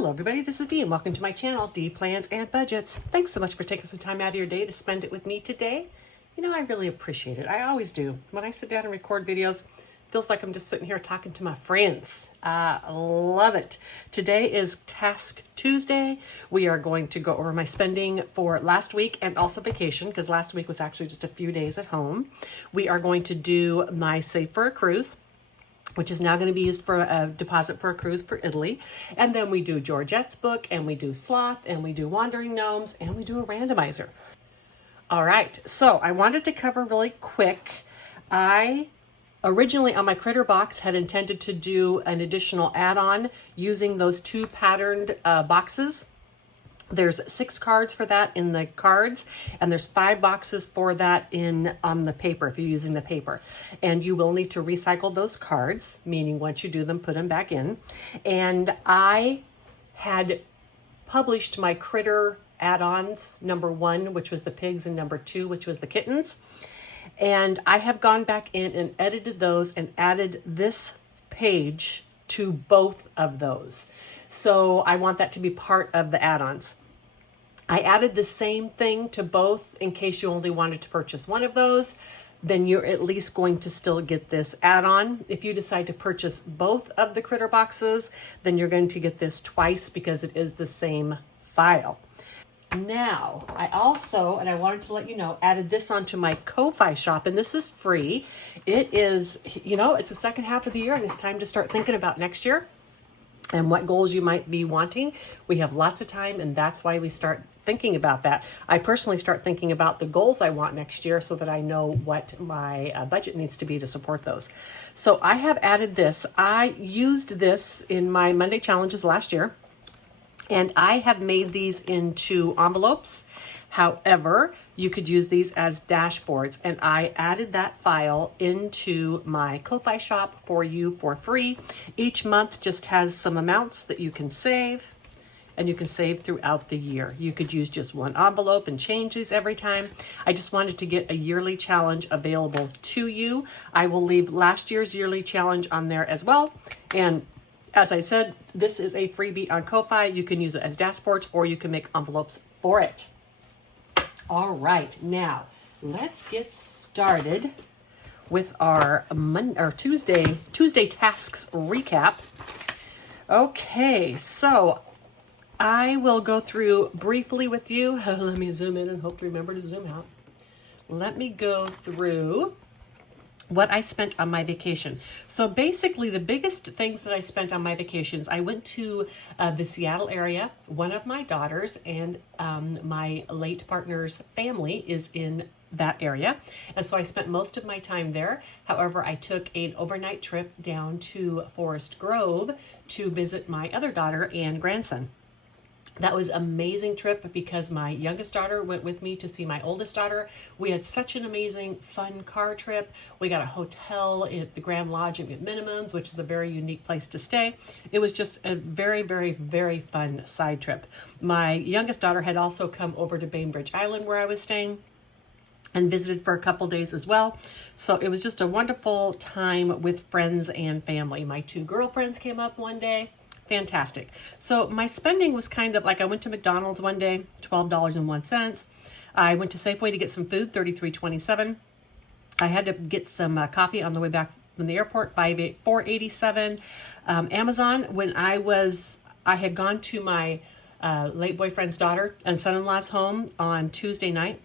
Hello everybody, this is Dee and welcome to my channel, Dee Plans and Budgets. Thanks so much for taking some time out of your day to spend it with me today. You know, I really appreciate it. I always do. When I sit down and record videos, it feels like I'm just sitting here talking to my friends. I love it. Today is Task Tuesday. We are going to go over my spending for last week and also vacation, because last week was actually just a few days at home. We are going to do my Save for a Cruise, which is now going to be used for a deposit for a cruise for Italy. And then we do Georgette's book, and we do Sloth, and we do Wandering Gnomes, and we do a randomizer. All right, so I wanted to cover really quick. I originally on my critter box had intended to do an additional add-on using those two patterned boxes. There's 6 cards for that in the cards, and there's 5 boxes for that on the paper if you're using the paper. And you will need to recycle those cards, meaning once you do them, put them back in. And I had published my critter add-ons, number 1, which was the pigs, and number 2, which was the kittens. And I have gone back in and edited those and added this page to both of those. So I want that to be part of the add-ons. I added the same thing to both in case you only wanted to purchase one of those. Then you're at least going to still get this add-on. If you decide to purchase both of the critter boxes, then you're going to get this twice because it is the same file. Now, I also, and I wanted to let you know, added this onto my Ko-Fi shop, and this is free. It is, you know, it's the second half of the year, and it's time to start thinking about next year and what goals you might be wanting. We have lots of time, and that's why we start thinking about that. I personally start thinking about the goals I want next year so that I know what my budget needs to be to support those. So I have added this. I used this in my Monday challenges last year, and I have made these into envelopes. However, you could use these as dashboards, and I added that file into my Ko-Fi shop for you for free. Each month just has some amounts that you can save, and you can save throughout the year. You could use just one envelope and change these every time. I just wanted to get a yearly challenge available to you. I will leave last year's yearly challenge on there as well. And as I said, this is a freebie on Ko-Fi. You can use it as dashboards, or you can make envelopes for it. All right, now let's get started with our Tuesday tasks recap. Okay, so I will go through briefly with you. Let me zoom in and hope to remember to zoom out. Let me go through what I spent on my vacation. So basically the biggest things that I spent on my vacations, I went to the Seattle area. One of my daughters and my late partner's family is in that area. And so I spent most of my time there. However, I took an overnight trip down to Forest Grove to visit my other daughter and grandson. That was an amazing trip because my youngest daughter went with me to see my oldest daughter. We had such an amazing, fun car trip. We got a hotel at the Grand Lodge at Minimums, which is a very unique place to stay. It was just a very, very, very fun side trip. My youngest daughter had also come over to Bainbridge Island where I was staying and visited for a couple days as well. So it was just a wonderful time with friends and family. My 2 girlfriends came up one day. Fantastic. So my spending was kind of like I went to McDonald's one day, $12.01. I went to Safeway to get some food, $33.27. I had to get some coffee on the way back from the airport, $4.87. Amazon, when I had gone to my late boyfriend's daughter and son-in-law's home on Tuesday night,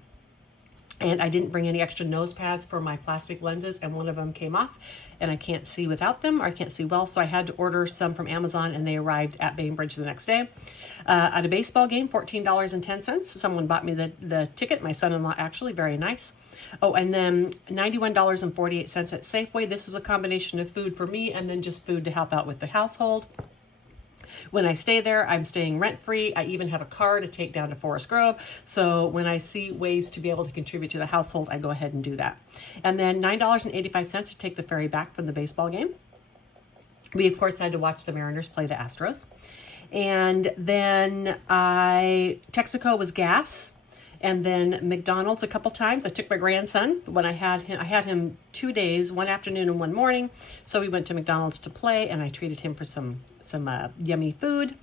and I didn't bring any extra nose pads for my plastic lenses, and one of them came off, and I can't see without them, or I can't see well, so I had to order some from Amazon, and they arrived at Bainbridge the next day. At a baseball game, $14.10. Someone bought me the ticket, my son-in-law actually, very nice. Oh, and then $91.48 at Safeway. This was a combination of food for me and then just food to help out with the household. When I stay there, I'm staying rent-free. I even have a car to take down to Forest Grove. So when I see ways to be able to contribute to the household, I go ahead and do that. And then $9.85 to take the ferry back from the baseball game. We, of course, had to watch the Mariners play the Astros. And then Texaco was gas. And then McDonald's a couple times. I took my grandson when I had him 2 days, one afternoon and one morning. So we went to McDonald's to play, and I treated him for some yummy food.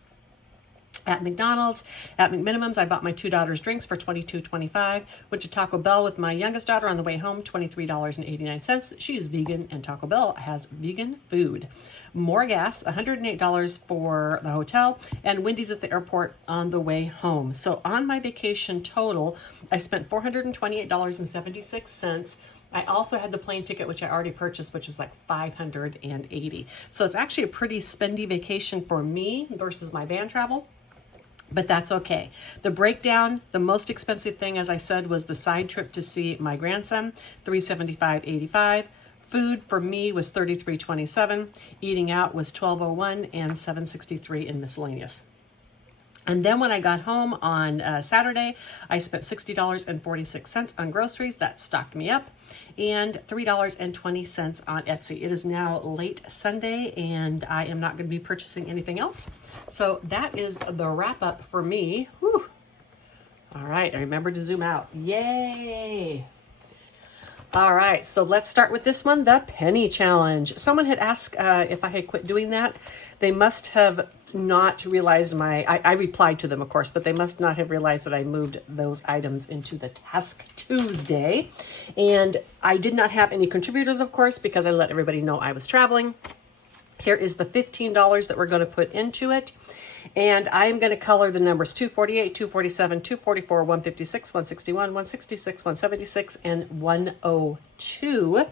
At McDonald's, at McMinimums, I bought my two daughters drinks for $22.25. Went to Taco Bell with my youngest daughter on the way home, $23.89. She is vegan, and Taco Bell has vegan food. More gas, $108 for the hotel, and Wendy's at the airport on the way home. So on my vacation total, I spent $428.76. I also had the plane ticket, which I already purchased, which was like $580. So it's actually a pretty spendy vacation for me versus my band travel. But that's okay. The breakdown, the most expensive thing, as I said, was the side trip to see my grandson, $375.85. Food for me was $33.27. Eating out was $12.01 and $7.63 in miscellaneous. And then when I got home on Saturday, I spent $60.46 on groceries. That stocked me up. And $3.20 on Etsy. It is now late Sunday, and I am not going to be purchasing anything else. So that is the wrap up for me. Whew. All right, I remembered to zoom out. Yay! All right, so let's start with this one, the penny challenge. Someone had asked if I had quit doing that. They must have not realized I replied to them, of course, but they must not have realized that I moved those items into the Task Tuesday. And I did not have any contributors, of course, because I let everybody know I was traveling. Here is the $15 that we're going to put into it. And I'm going to color the numbers 248, 247, 244, 156, 161, 166, 176, and 102.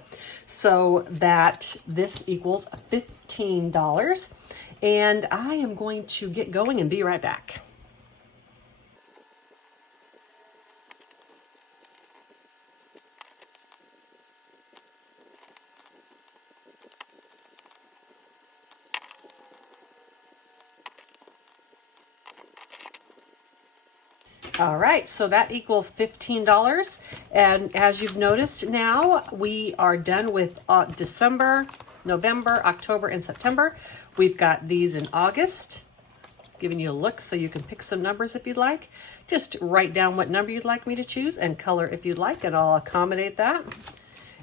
So that this equals $15. And I am going to get going and be right back. All right, so that equals $15. And as you've noticed now, we are done with December, November, October, and September. We've got these in August, giving you a look so you can pick some numbers if you'd like. Just write down what number you'd like me to choose and color if you'd like, and I'll accommodate that.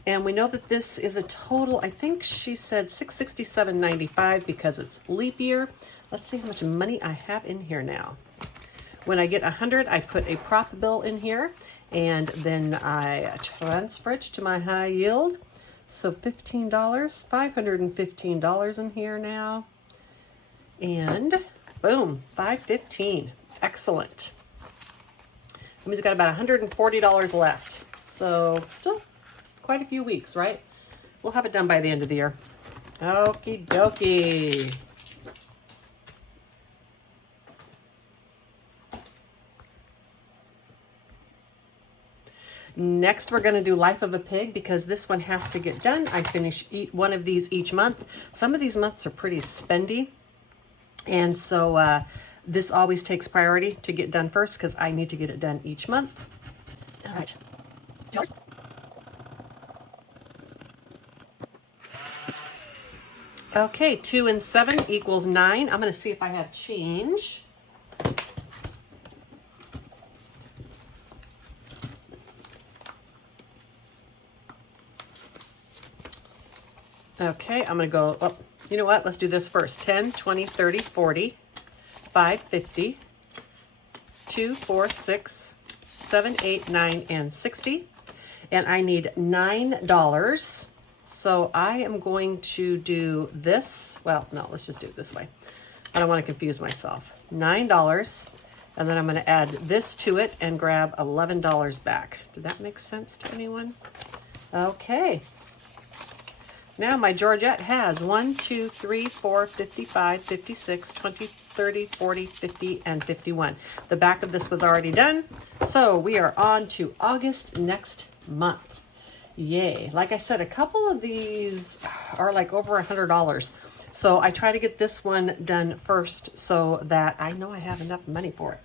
And we know that this is a total, I think she said $667.95 because it's leap year. Let's see how much money I have in here now. When I get 100, I put a prop bill in here, and then I transfer it to my high yield. So $15, $515 in here now. And boom, $515. Excellent. That means we've got about $140 left. So still quite a few weeks, right? We'll have it done by the end of the year. Okie dokie. Next, we're going to do Life of a Pig because this one has to get done. I finish one of these each month. Some of these months are pretty spendy. And so this always takes priority to get done first because I need to get it done each month. All right. Cheers. Okay, 2 and 7 equals 9. I'm going to see if I have change. Okay, I'm going to go, oh, you know what? Let's do this first. 10, 20, 30, 40, 5, 50, 2, 4, 6, 7, 8, 9, and 60. And I need $9. So I am going to do this. Well, no, let's just do it this way. I don't want to confuse myself. $9. And then I'm going to add this to it and grab $11 back. Did that make sense to anyone? Okay. Now my Georgette has 1, 2, 3, 4, 55, 56, 20, 30, 40, 50, and 51. The back of this was already done. So we are on to August next month. Yay. Like I said, a couple of these are like over $100. So I try to get this one done first so that I know I have enough money for it.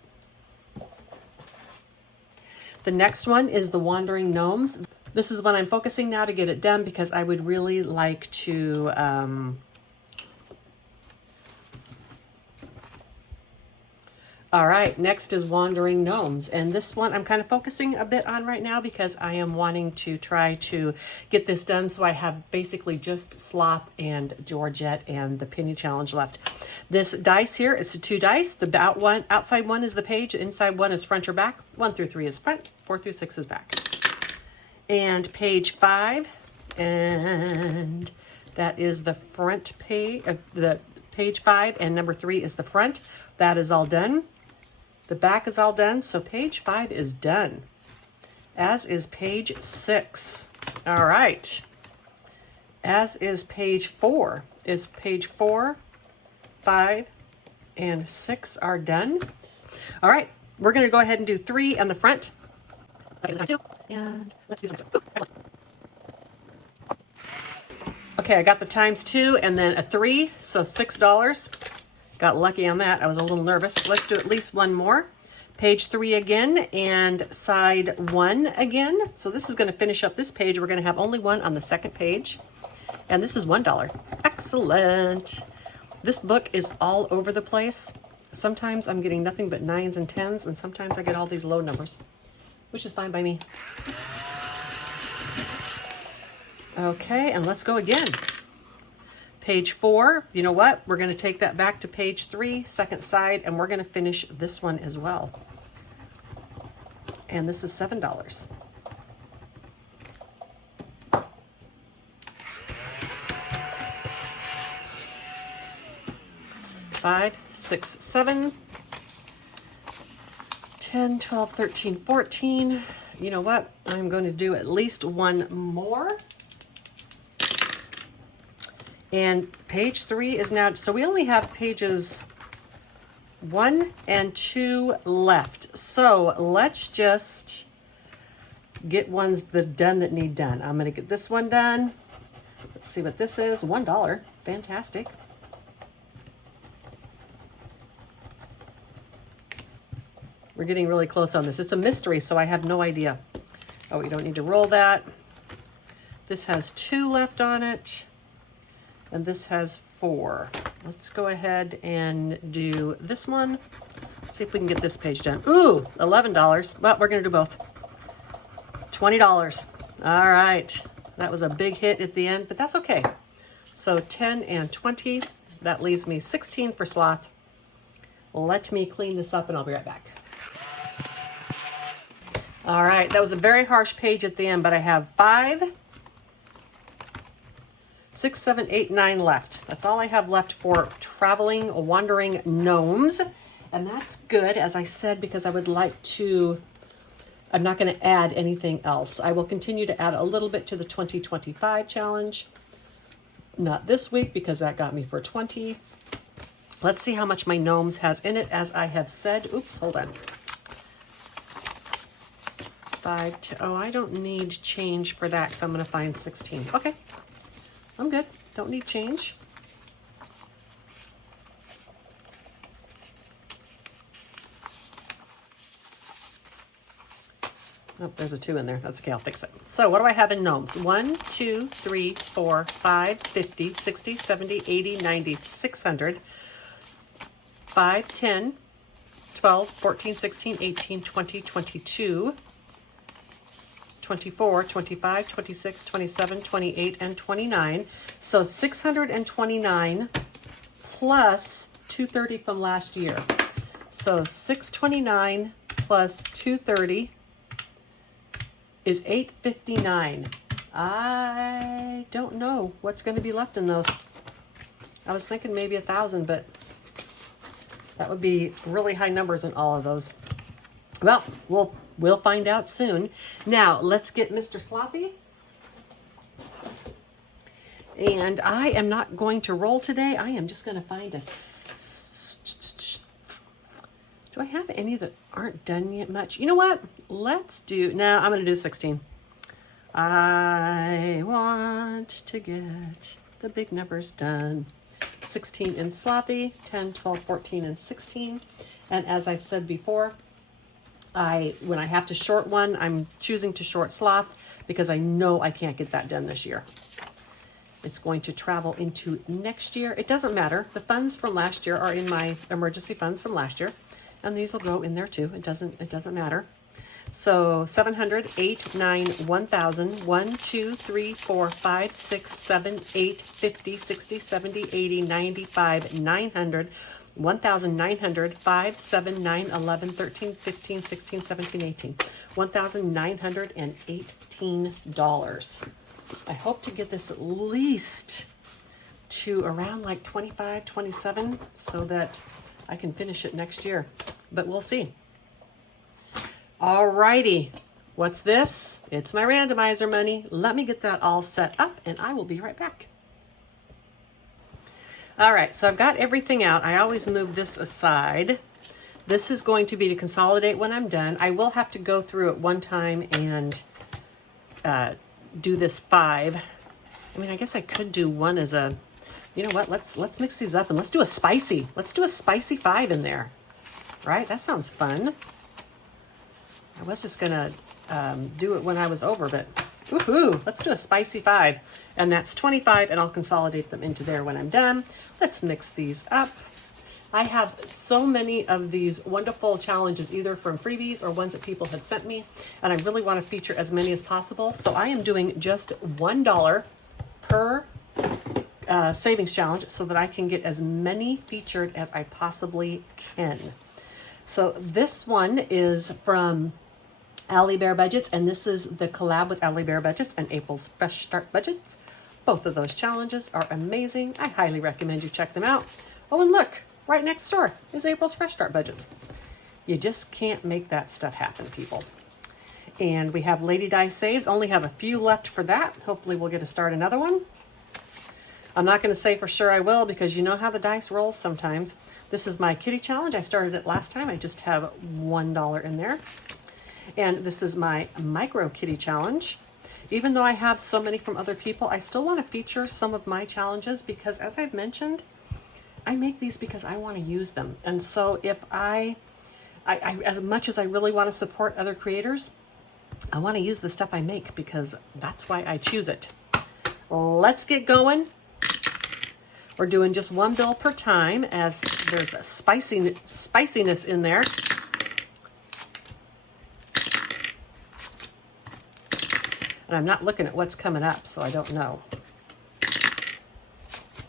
The next one is the Wandering Gnomes. This is when I'm focusing now to get it done because I would really like to All right, next is Wandering Gnomes. And this one I'm kind of focusing a bit on right now because I am wanting to try to get this done. So I have basically just Sloth and Georgette and the Penny Challenge left. This dice here is 2 dice. The outside one is the page, inside one is front or back. 1 through 3 is front, 4 through 6 is back. And page 5, and that is the front page, the page 5, and number 3 is the front. That is all done. The back is all done, so page 5 is done, as is page 6. All right, as is page 4. Is page 4, 5, and 6 are done. All right, we're going to go ahead and do 3 on the front. And let's do times 2. Okay, I got the times 2 and then a 3, so $6. Got lucky on that. I was a little nervous. Let's do at least one more. Page 3 again and side 1 again. So this is going to finish up this page. We're going to have only one on the second page. And this is $1. Excellent. This book is all over the place. Sometimes I'm getting nothing but 9s and 10s, and sometimes I get all these low numbers, which is fine by me. Okay, and let's go again. Page 4, you know what? We're going to take that back to page 3, second side, and we're going to finish this one as well. And this is $7. Five, 6, 7, 10, 12, 13, 14. You know what? I'm going to do at least one more. And page 3 is now, so we only have pages 1 and 2 left. So let's just get ones done that need done. I'm going to get this one done. Let's see what this is. $1. Fantastic. We're getting really close on this. It's a mystery, so I have no idea. Oh, you don't need to roll that. This has 2 left on it. And this has 4. Let's go ahead and do this one. Let's see if we can get this page done. Ooh, $11. Well, we're going to do both. $20. All right. That was a big hit at the end, but that's okay. So 10 and 20. That leaves me 16 for Sloth. Let me clean this up and I'll be right back. All right. That was a very harsh page at the end, but I have 5, 6, 7, 8, 9 left. That's all I have left for Traveling Wandering Gnomes. And that's good, as I said, because I would like to, I'm not going to add anything else. I will continue to add a little bit to the 2025 challenge. Not this week, because that got me for 20. Let's see how much my gnomes has in it, as I have said. Oops, hold on. 5, 2, oh, I don't need change for that, because I'm going to find 16. Okay. I'm good. Don't need change. Oh, there's a 2 in there. That's okay. I'll fix it. So what do I have in gnomes? 1, 2, 3, 4, 5, 50, 60, 70, 80, 90, 600, 5, 10, 12, 14, 16, 18, 20, 22, 24, 25, 26, 27, 28, and 29. So 629 plus 230 from last year. So 629 plus 230 is 859. I don't know what's going to be left in those. I was thinking maybe 1,000, but that would be really high numbers in all of those. Well, we'll find out soon. Now, let's get Mr. Slothy. And I am not going to roll today. I am just going to find a... Do I have any that aren't done yet much? You know what? Let's do... No, I'm going to do 16. I want to get the big numbers done. 16 in Slothy, 10, 12, 14, and 16. And as I've said before, when I have to short one, I'm choosing to short Sloth because I know I can't get that done this year. It's going to travel into next year. It doesn't matter. The funds from last year are in my emergency funds from last year. And these will go in there too. It doesn't matter. So 700, 8, 9, 1,000, 1, 2, 3, 4, 5, 6, 7, 8, 50, 60, 70, 80, 95, 900, 1,900, 5, 7, 9, 11, 13, 15, 16, 17, 18. $1,918. I hope to get this at least to around like 25, 27 so that I can finish it next year, but we'll see. Alrighty, what's this? It's my randomizer money. Let me get that all set up and I will be right back. All right, so I've got everything out. I always move this aside. This is going to be to consolidate when I'm done. I will have to go through it one time and do this 5. I mean, I guess I could do one as a, you know what, let's mix these up and let's do a spicy 5 in there, right? That sounds fun. I was just gonna do it when I was over, but woohoo, let's do a spicy 5. And that's 25, and I'll consolidate them into there when I'm done. Let's mix these up. I have so many of these wonderful challenges, either from freebies or ones that people have sent me, and I really want to feature as many as possible. So I am doing just $1 per savings challenge so that I can get as many featured as I possibly can. So this one is from Allie Bear Budgets, and this is the collab with Allie Bear Budgets and April's Fresh Start Budgets. Both of those challenges are amazing. I highly recommend you check them out. Oh, and look, right next door is April's Fresh Start Budgets. You just can't make that stuff happen, people. And we have Lady Die Saves. Only have a few left for that. Hopefully we'll get to start another one. I'm not going to say for sure I will, because you know how the dice rolls sometimes. This is my kitty challenge. I started it last time. I just have $1 in there. And this is my micro kitty challenge. Even though I have so many from other people, I still want to feature some of my challenges because, as I've mentioned, I make these because I want to use them. And so if I as much as I really want to support other creators, I want to use the stuff I make because that's why I choose it. Let's get going. We're doing just one bill per time as there's a spiciness in there. And I'm not looking at what's coming up, so I don't know.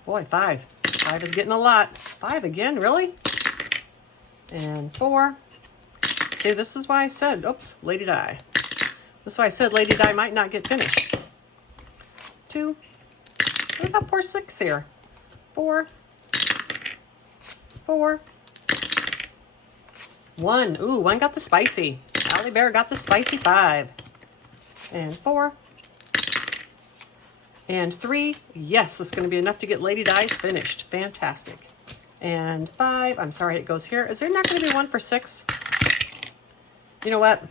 Boy, 5. 5 is getting a lot. 5 again, really? And 4. See, this is why I said, oops, Lady Die. This is why I said Lady Die might not get finished. 2. What about poor 6 here? 4. 4. 1. Ooh, 1 got the spicy. Allie Bear got the spicy 5. And 4. And 3. Yes, it's going to be enough to get Lady Dies finished. Fantastic. And 5. I'm sorry it goes here. Is there not going to be 1 for 6? You know what?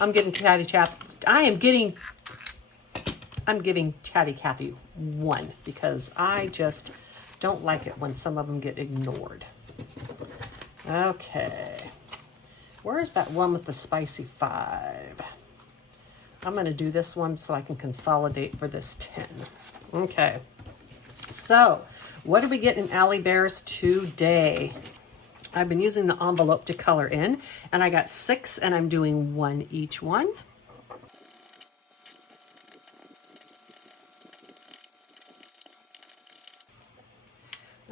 I'm getting Chatty Chap. I'm giving Chatty Cathy 1 because I just don't like it when some of them get ignored. Okay. Where's that one with the spicy 5? I'm going to do this one so I can consolidate for this 10. Okay. So, what did we get in Allie Bears today? I've been using the envelope to color in, and I got 6, and I'm doing 1 each one.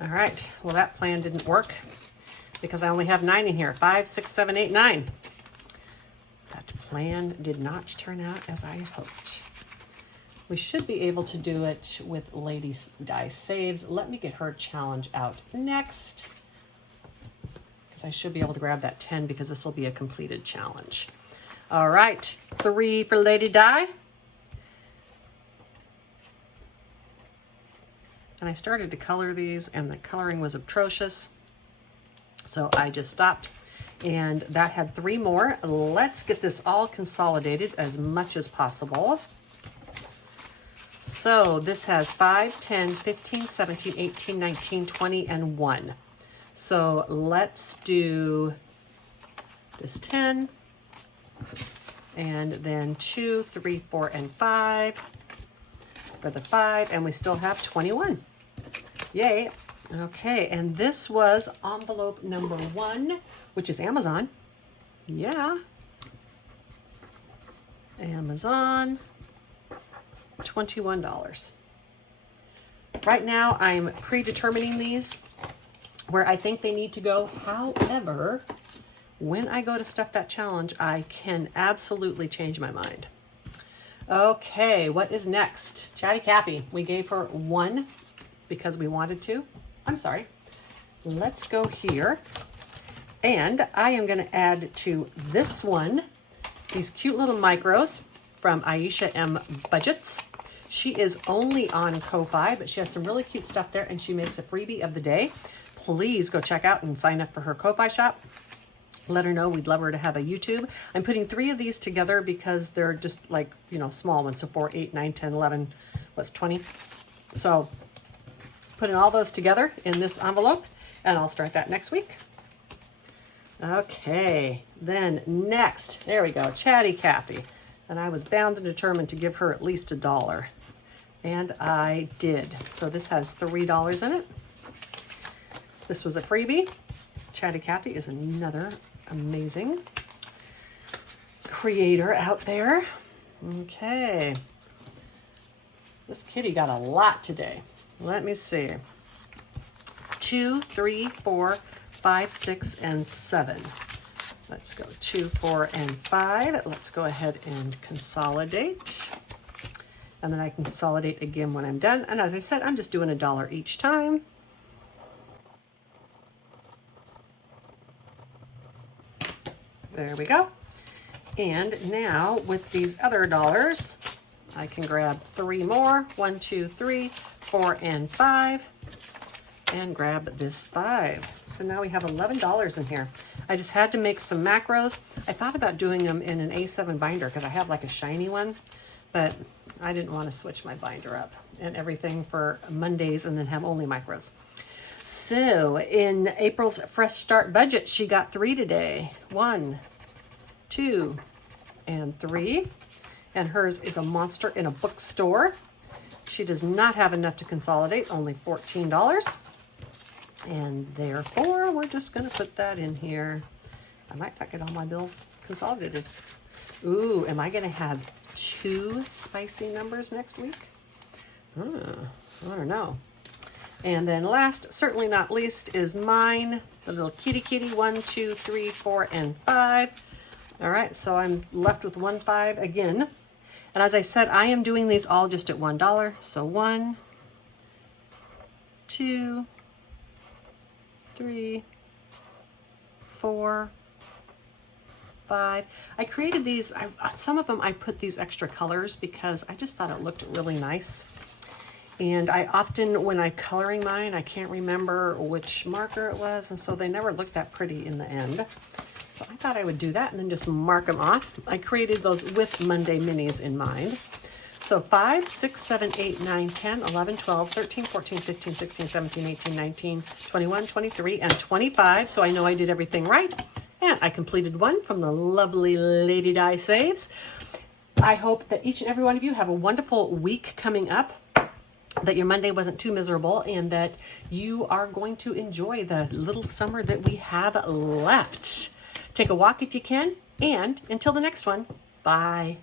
All right. Well, that plan didn't work because I only have 9 in here. 5, 6, 7, 8, 9. That plan did not turn out as I hoped. We should be able to do it with Lady Die Saves. Let me get her challenge out next, because I should be able to grab that 10 because this will be a completed challenge. All right, 3 for Lady Die. And I started to color these and the coloring was atrocious. So I just stopped, and that had 3 more. Let's get this all consolidated as much as possible. So this has 5, 10, 15, 17, 18, 19, 20, and 1. So let's do this 10, and then 2, 3, 4, and 5 for the 5, and we still have 21. Yay. Okay, and this was envelope number 1, which is Amazon. Yeah. Amazon, $21. Right now, I'm predetermining these where I think they need to go. However, when I go to Stuff That Challenge, I can absolutely change my mind. Okay, what is next? Chatty Cathy. We gave her 1 because we wanted to. I'm sorry. Let's go here. And I am going to add to this one these cute little micros from Aisha M. Budgets. She is only on Ko-Fi, but she has some really cute stuff there, and she makes a freebie of the day. Please go check out and sign up for her Ko-Fi shop. Let her know we'd love her to have a YouTube. I'm putting 3 of these together because they're just like, you know, small ones. So 4, 8, 9, 10, 11, what's 20? So putting all those together in this envelope, and I'll start that next week. Okay, then next, there we go, Chatty Cathy. And I was bound and determined to give her at least $1. And I did. So this has $3 in it. This was a freebie. Chatty Cathy is another amazing creator out there. Okay. This kitty got a lot today. Let me see. 2, 3, 4, 5, 6, and 7. Let's go 2, 4, and 5. Let's go ahead and consolidate. And then I can consolidate again when I'm done. And as I said, I'm just doing $1 each time. There we go. And now with these other dollars, I can grab 3 more. 1, 2, 3, 4, and 5. And grab this 5. So now we have $11 in here. I just had to make some macros. I thought about doing them in an A7 binder because I have like a shiny one, but I didn't want to switch my binder up and everything for Mondays and then have only macros. So in April's Fresh Start budget, she got 3 today. 1, 2, and 3. And hers is a monster in a bookstore. She does not have enough to consolidate, only $14. And therefore, we're just going to put that in here. I might not get all my bills consolidated. Ooh, am I going to have 2 spicy numbers next week? I don't know. And then last, certainly not least, is mine. The little kitty. 1, 2, 3, 4, and 5. All right, so I'm left with 1, 5 again. And as I said, I am doing these all just at $1. So 1, 2, 3, 4, 5. I created these, some of them I put these extra colors because I just thought it looked really nice. And I often, when I'm coloring mine, I can't remember which marker it was, and so they never looked that pretty in the end. So I thought I would do that and then just mark them off. I created those with Monday minis in mind. So 5, 6, 7, 8, 9, 10, 11, 12, 13, 14, 15, 16, 17, 18, 19, 21, 23, and 25. So I know I did everything right. And I completed one from the lovely Lady Di Saves. I hope that each and every one of you have a wonderful week coming up, that your Monday wasn't too miserable, and that you are going to enjoy the little summer that we have left. Take a walk if you can, and until the next one, bye.